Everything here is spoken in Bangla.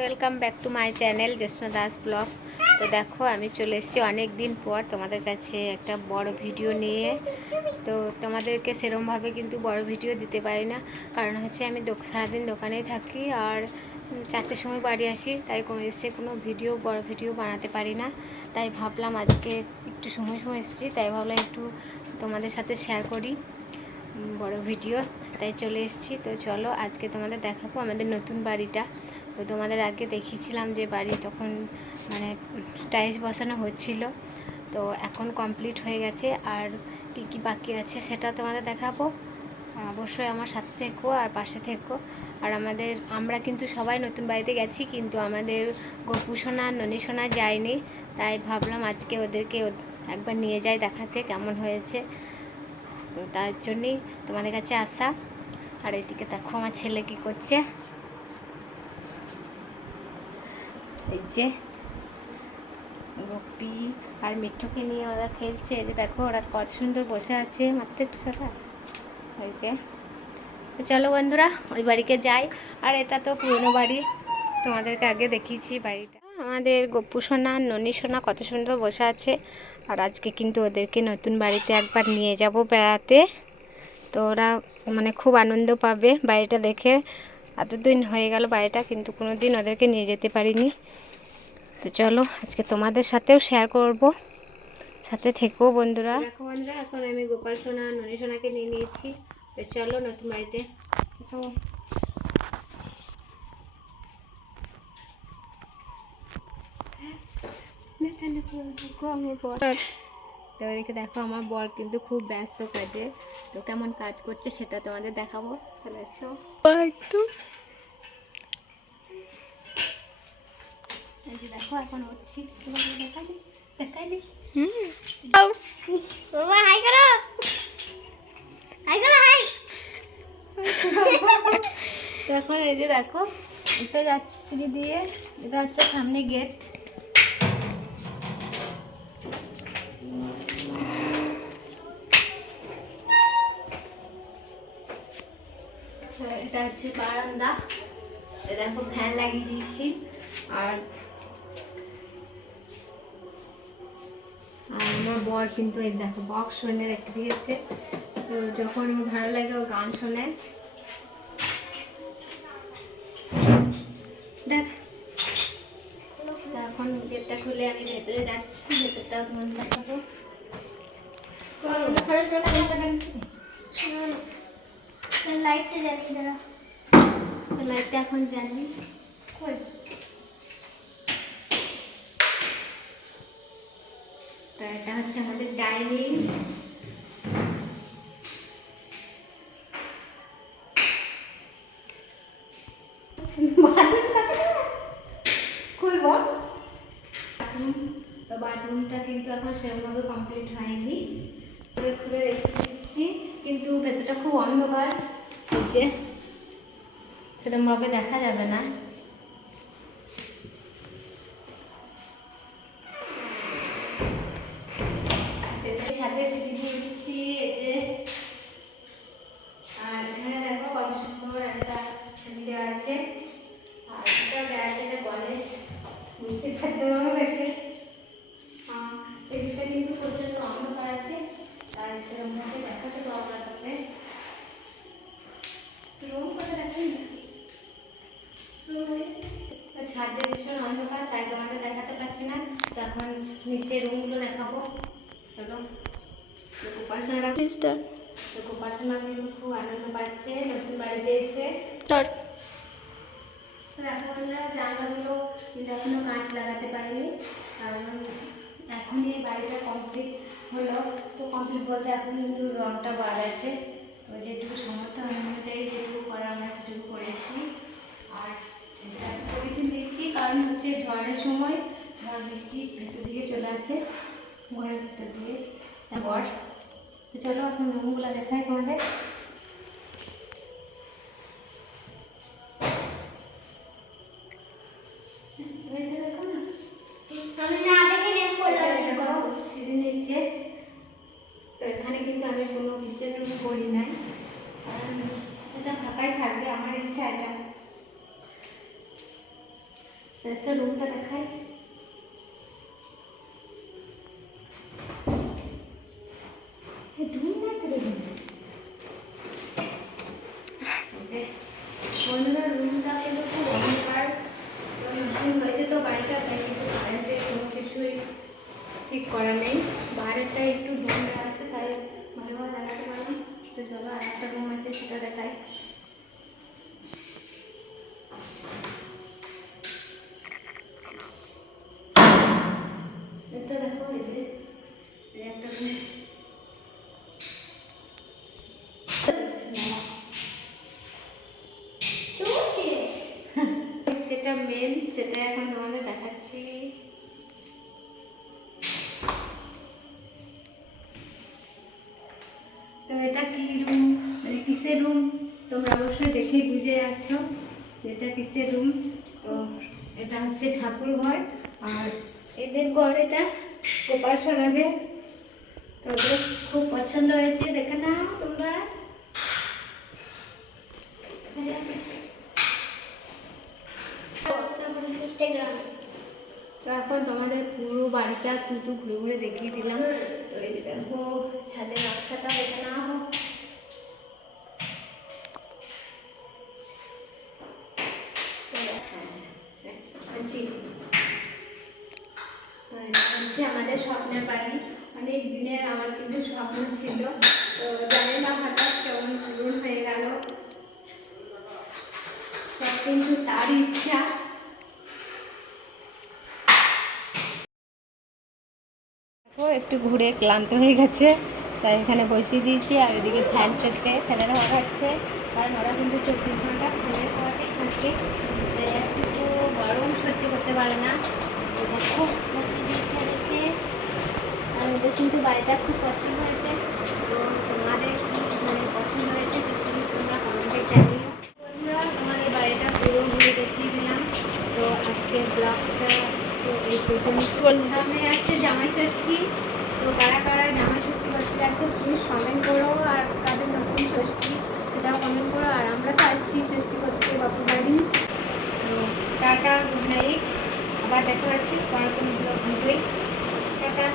Welcome back to my channel Jyotsna Das blog. তো দেখো আমি চলে এসেছি অনেক দিন পর তোমাদের কাছে একটা বড় ভিডিও নিয়ে। তো তোমাদেরকে সেরমভাবে কিন্তু বড় ভিডিও দিতে পারি না, কারণ হচ্ছে আমি সারাদিন দোকানেই থাকি আর 4টের সময় বাড়ি আসি, তাই কোনো বড় ভিডিও বানাতে পারি না। তাই ভাবলাম আজকে একটু সময় এসেছি, তাই ভাবলাম একটু তোমাদের সাথে শেয়ার করি বড় ভিডিও, তাই চলে এসেছি। তো চলো আজকে তোমাদের দেখাবো আমাদের নতুন বাড়িটা। তো তোমাদের আগে দেখিয়েছিলাম যে বাড়ি তখন মানে টাইলস বসানো হচ্ছিল, তো এখন কমপ্লিট হয়ে গেছে। আর কি কি বাকি আছে সেটা তোমাদের দেখাবো। অবশ্যই আমার সাথে থেকো আর পাশে থেকো। আর আমরা কিন্তু সবাই নতুন বাড়িতে গেছি, কিন্তু আমাদের গোপুসোনা ননিসোনা যায়নি, তাই ভাবলাম আজকে ওদেরকে একবার নিয়ে যাই দেখাতে কেমন হয়েছে। তো তার জন্যই তোমাদের কাছে আসা। আর এদিকে দেখো আমার ছেলে কি করছে, এই যে গোপী আর মিঠুকে নিয়ে ওরা খেলছে। এই যে দেখো ওরা কত সুন্দর বসে আছে, মাত্র একটু সরা এই যে। তো চলো বন্ধুরা ওই বাড়িকে যাই। আর এটা তো পুরনো বাড়ি, তোমাদেরকে আগে দেখিয়েছি বাড়িটা। আমাদের গপ্পু সোনা ননি সোনা কত সুন্দর বসে আছে। আর আজকে কিন্তু ওদেরকে নতুন বাড়িতে একবার নিয়ে যাব বেড়াতে। তো ওরা মানে খুব আনন্দ পাবে বাড়িটা দেখে। এতদিন হয়ে গেল বাড়িটা, কিন্তু কোনো দিন ওদেরকে নিয়ে যেতে পারিনি। তো চলো আজকে তোমাদের সাথেও শেয়ার করব, সাথে থেকো বন্ধুরা। দেখো বন্ধুরা এখন আমি গোপাল সোনা ননি সোনাকে নিয়ে নিয়েছি। তো চলো নতুন বাড়িতে। তো এদিকে দেখো আমার বর কিন্তু খুব ব্যস্ত কাজে, তো কেমন কাজ করছে সেটা তোমাদের দেখাবো। চলে এসো একটু। দেখো এখন হচ্ছি, দেখাই দিস। হাই করো, হাই করো, হাই। এখন এই যে দেখো এটা যাচ্ছে সিঁড়ি দিয়ে, এটা হচ্ছে সামনে গেট। এটা হচ্ছে বারান্দা, দেখো ফ্যান লাগিয়ে দিয়েছি। আর আমার বর কিন্তু এই দেখো বক্স শুনে রেখে দিয়েছে, তো যখন ভালো লাগে ও গান শোনে। দেখ এখন গেটটা খুলে আমি ভেতরে যাচ্ছি, ভেতরটাও তোমার দেখাবো। লাইটটা জ্বালিয়ে দাঁড়া, লাইটটা এখন জ্বালি। তো এটা হচ্ছে আমাদের ডাইনিং। খুলবো তো বাথরুমটা কিন্তু এখন সেরকমভাবে কমপ্লিট হয়নি, খুলে রেখে দিচ্ছি, কিন্তু ভেতরটা খুব অন্ধকার, নিচে সেরকমভাবে দেখা যাবে না। ছাদে সিঁড়ি দিয়ে দিচ্ছি এই যে। আর এখানে দেখো কত সুন্দর একটা ছবি দেওয়া আছে। আর এটা দেওয়া আছে এটা গণেশ, বুঝতে পারছো দেখে। এটা কিন্তু প্রচন্ড অন্ধকার আছে, তাই সেরকমভাবে দেখাতে পারবো না। তাতে রুম করে দেখাই না, ছাদে ভীষণ অন্ধকার, তাই তোমাদের দেখাতে পারছি না। তো এখন নিচে রুমগুলো দেখাবো। চলো উপাসনা রাখিস, তো উপাসনা কিন্তু খুব আনন্দ পাচ্ছে নতুন বাড়িতে এসে। দেখো বন্ধুরা জানলাগুলো কিন্তু এখনো কাঁচ লাগাতে পারিনি, কারণ এখনই এই বাড়িটা কমপ্লিট হলো। তো কমপ্লিট বলতে এখন কিন্তু রংটা বার আছে, তো যেটুকু সামর্থ্য অনুযায়ী যেটুকু করা আমরা সেটুকু করেছি। আর পলিথিন দিয়েছি, কারণ হচ্ছে ঝড়ের সময় ঝড় বৃষ্টি ভেতর দিকে চলে আসে ঘরের ভিতর দিয়ে ঘর। তো চলো এখন রুমগুলো দেখাই তোমাদের। সিঁড়ি নিচ্ছে, তো এখানে কিন্তু আমি কোনো কিচেন রুম করি নাই, কারণ এটা ফাঁকাই থাকবে, আমার ইচ্ছা এটা। ऐसा रूमটা দেখাই। বন্ধুরা রুমটা কিন্তু খুব অন্ধকার, নতুন হয়েছে তো বাড়িটা, তাই কিন্তু কারেন্টের কোনো কিছুই ঠিক করা নেই। বাইরেটা একটু ঢুকে আছে, তাই ভালোভাবে দেখাতে পারলাম। তো চলো আর একটা রুম আছে সেটা দেখাই। এটা দেখো, এই যে একটা রুম, সেটা মেন, সেটা এখন তোমাদের দেখাচ্ছি। তো এটা কি রুম, মানে কিসের রুম, তোমরা অবশ্যই দেখে বুঝে যাচ্ছ এটা কিসের রুম। তো এটা হচ্ছে ঠাকুর ঘর, আর এদের ঘর এটা গোপাল সোনাদের। তো ওদের খুব পছন্দ হয়েছে, দেখে নাও তোমরা। তো এখন তোমাদের পুরো বাড়িটা কিন্তু ঘুরে ঘুরে দেখিয়ে দিলাম। তো এই দেখো ছাদের নকশাটা দেখে না হোক। আমাদের স্বপ্নের বাড়ি, অনেক দিনের আমার কিন্তু স্বপ্ন ছিল, তো জানি না হঠাৎ কেমন পূরণ হয়ে গেল। সব কিন্তু তার ইচ্ছা। একটু ঘুরে ক্লান্ত হয়ে গেছে, তাই এখানে বসিয়ে দিয়েছি। আর এদিকে ফ্যান চলছে, ফ্যানের হাওয়া হচ্ছে, কারণ ওরা কিন্তু 24 ঘন্টা ফ্যানের হাওয়াতেই থাকছে, একটু গরম সহ্য করতে পারে না। দেখো বসিয়ে দিয়েছি এদিকে। আর ওদের কিন্তু বাড়িটা খুব পছন্দ হয়েছে। তো তোমাদের কি মানে পছন্দ হয়েছে তো প্লিজ তোমরা কমেন্টে জানিও। বন্ধুরা তোমাদের বাড়িটা পুরো ঘুরে দেখিয়ে দিলাম। তো আজকের ব্লগটা তো এই পর্যন্ত। সামনে আসছে জামাই ষষ্ঠী, তো কারা কারা জামাই ষষ্ঠী করতে যাচ্ছে প্লিজ কমেন্ট করো, আর তাদের নতুন ষষ্ঠী সেটাও কমেন্ট করো। আর আমরা তো আসছি ষষ্ঠী করতে বাপু বাড়ি। তো টাটা, গুড নাইট, আবার দেখা হচ্ছে পরের কোনো ব্লগ ভিডিওয়। টাটা।